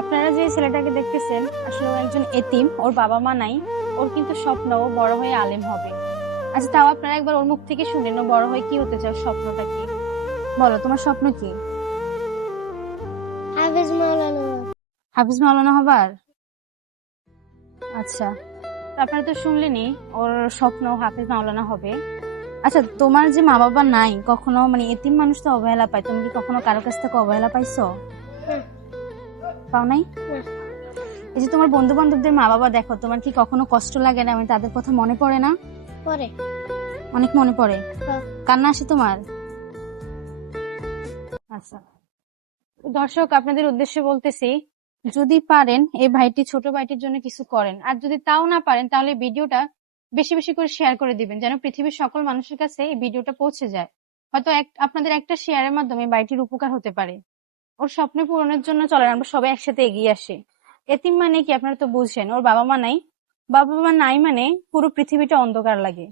আপনারা যে ছেলেটাকে দেখতেছেন আসলে ও একজন এতিম, ওর বাবা মা নাই। ওর কিন্তু স্বপ্ন ও বড় হয়ে আলেম হবে। আচ্ছা, তাও আপনারা একবার ওর মুখ থেকে শুনেন ও বড় হয়ে কি হতে চাও, স্বপ্নটা কি? বলো, তোমার স্বপ্ন কি? হাফেজ মাওলানা। হাফিজ মাওলানা হবার? আচ্ছা, তো আপনারা তো শুনলেনই ওর স্বপ্ন হাফিজ মাওলানা হবে। আচ্ছা, তোমার যে মা বাবা নাই, কখনো মানে এতিম মানুষ তো অবহেলা পায়, তুমি কি কখনো কারো কাছ থেকে অবহেলা পাইছো? না, পাও নাই? না, এই যে তোমার বন্ধু বান্ধবদের মা বাবা দেখো, তোমার কি কখনো কষ্ট লাগে না? মানে তাদের কথা মনে পড়ে না? পরে। অনেক মনে পড়ে? হ্যাঁ। কান্না আসে তোমার? আচ্ছা, দর্শক আপনাদের উদ্দেশ্যে বলতেছি, যদি পারেন এই ভাইটি ছোট ভাইটির জন্য কিছু করেন, আর যদি তাও না পারেন তাহলে ভিডিওটা বেশি বেশি করে শেয়ার করে দিবেন, যেন পৃথিবীর সকল মানুষের কাছে এই ভিডিওটা পৌঁছে যায়। হয়তো আপনাদের একটা শেয়ারের মাধ্যমে ভাইটির উপকার হতে পারে। ওর স্বপ্ন পূরণের জন্য চলেন আমরা সবাই একসাথে এগিয়ে আসি। এতিম মানে কি আপনারা তো বুঝছেন, ওর বাবা মা নাই। বাবা মা নাই মানে পুরো পৃথিবীটা অন্ধকার লাগে।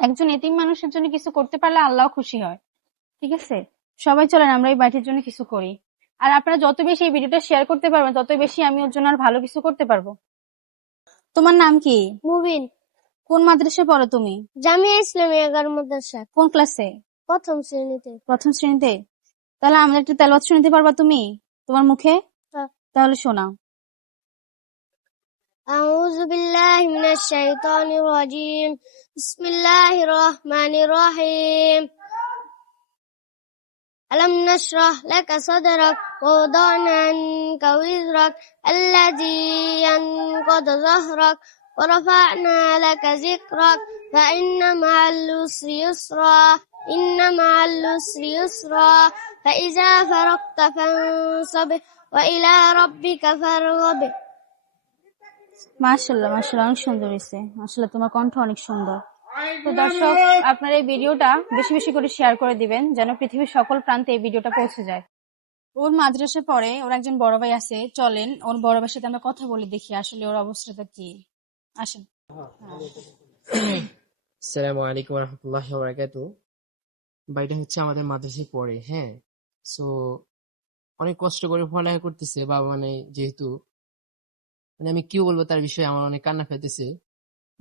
একজন এতিম মানুষের জন্য কিছু করতে পারলে আল্লাহ খুশি হয়। ঠিক আছে, সবাই চলেন আমরা এই বাড়ির জন্য কিছু করি। আর আপনারা যত বেশি এই ভিডিওটা শেয়ার করতে পারবেন তত বেশি আমি ওর জন্য আর ভালো কিছু করতে পারবো। তোমার নাম কি? মুবিন। কোন মাদ্রাসায় পড়ো তুমি? জামিয়া ইসলামিয়া গার মাদ্রাসা। কোন ক্লাসে? প্রথম শ্রেণীতে। প্রথম শ্রেণীতে? তাহলে আমাদের একটু তেলাওয়াত শুনতে পারবা তুমি তোমার মুখে? হ্যাঁ। তাহলে শোনাও। أعوذ بالله من الشيطان الرجيم. بسم الله الرحمن الرحيم. ألم نشرح لك صدرك ووضعنا عنك وزرك الذي ينقض ظهرك ورفعنا لك ذكرك فإن مع العسر يسرا إن مع العسر يسرا فإذا فرغت فانصب وإلى ربك فارغب. মাশাআল্লাহ মাশাআল্লাহ, অনেক সুন্দর হয়েছে। আসলে তোমার কণ্ঠ অনেক সুন্দর। তো দর্শক, আপনারা এই ভিডিওটা বেশি বেশি করে শেয়ার করে দিবেন, যেন পৃথিবীর সকল প্রান্তে এই ভিডিওটা পৌঁছে যায়। ওর মাদ্রাসা পড়ে, ওর একজন বড় ভাই আছে, চলেন ওর বড় ভাইয়ের সাথে আমরা কথা বলে দেখি আসলে ওর অবস্থাটা কি। আসেন। আসসালামু আলাইকুম রহমতুল্লাহি ওয়া বারাকাতুহু। ভাইটা হচ্ছে আমাদের মাদ্রাসায় পড়ে, হ্যাঁ। সো অনেক কষ্ট করে পড়ালেখা করতেছে, বাবা মানে যেহেতু, মানে আমি কি বলবো তার বিষয়ে, আমার অনেক কান্না পেতেছে।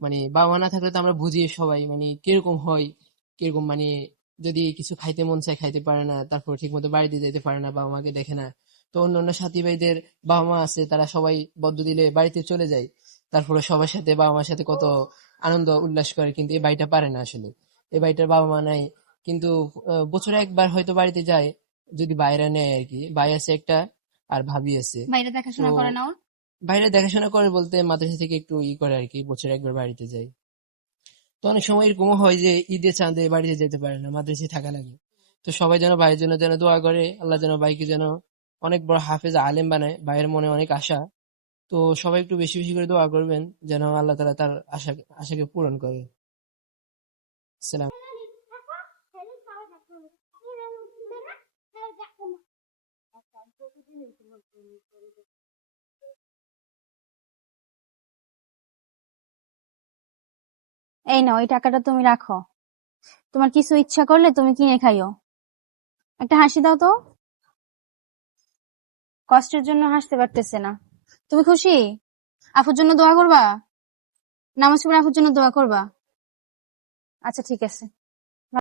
মানে বাবা মা না থাকলে তো আমরা বুঝি সবাই মানে কিরকম হয়, কিরকম মানে যদি কিছু খাইতে মন চায় খাইতে পারে না, তারপর ঠিক মতো বাড়িতে যেতে পারে না, বাবা মাকে দেখে না। তো অন্য অন্য সাথী ভাইদের বাবা মা আছে, তারা সবাই বদ্ধ দিলে বাড়িতে চলে যায়, তারপরে সবার সাথে বাবা মার সাথে কত আনন্দ উল্লাস করে। কিন্তু এই ভাইটা পারে না আসলে, এই ভাইটার বাবা মা নাই। কিন্তু বছরে একবার হয়তো বাড়িতে যায়, যদি বাইরে নেয় আর কি। ভাই আছে একটা, আর ভাবি আছে। বাইরে তো দেখাশোনা করে না ওর? বাইরে দেখাশোনা করে বলতে মাদ্রাসা থেকে একটু করে আর কি, বছরে একবার বাড়িতে যায়। তো অনেক সময় এরকমও হয় যে ঈদে চাঁদে বাড়িতে যেতে পারে না, মাদ্রাসায় থাকা লাগে। তো সবাই যেন ভাইয়ের জন্য যেন দোয়া করে, আল্লাহ যেন ভাইকে যেন অনেক বড় হাফেজ আলেম বানায়। ভাইয়ের মনে অনেক আশা। তো সবাই একটু বেশি বেশি করে দোয়া করবেন, যেন আল্লাহ তাআলা তার আশাকে পূরণ করে। আসসালাম। এই নাও, এই টাকাটা তুমি রাখো। তোমার কিছু ইচ্ছা করলে তুমি কিনে খাইও। একটা হাসি দাও তো। কষ্টের জন্য হাসতে পারতেছে না। তুমি খুশি? আফুর জন্য দোয়া করবা? নামাজ পড়ে আফুর জন্য দোয়া করবা? আচ্ছা ঠিক আছে।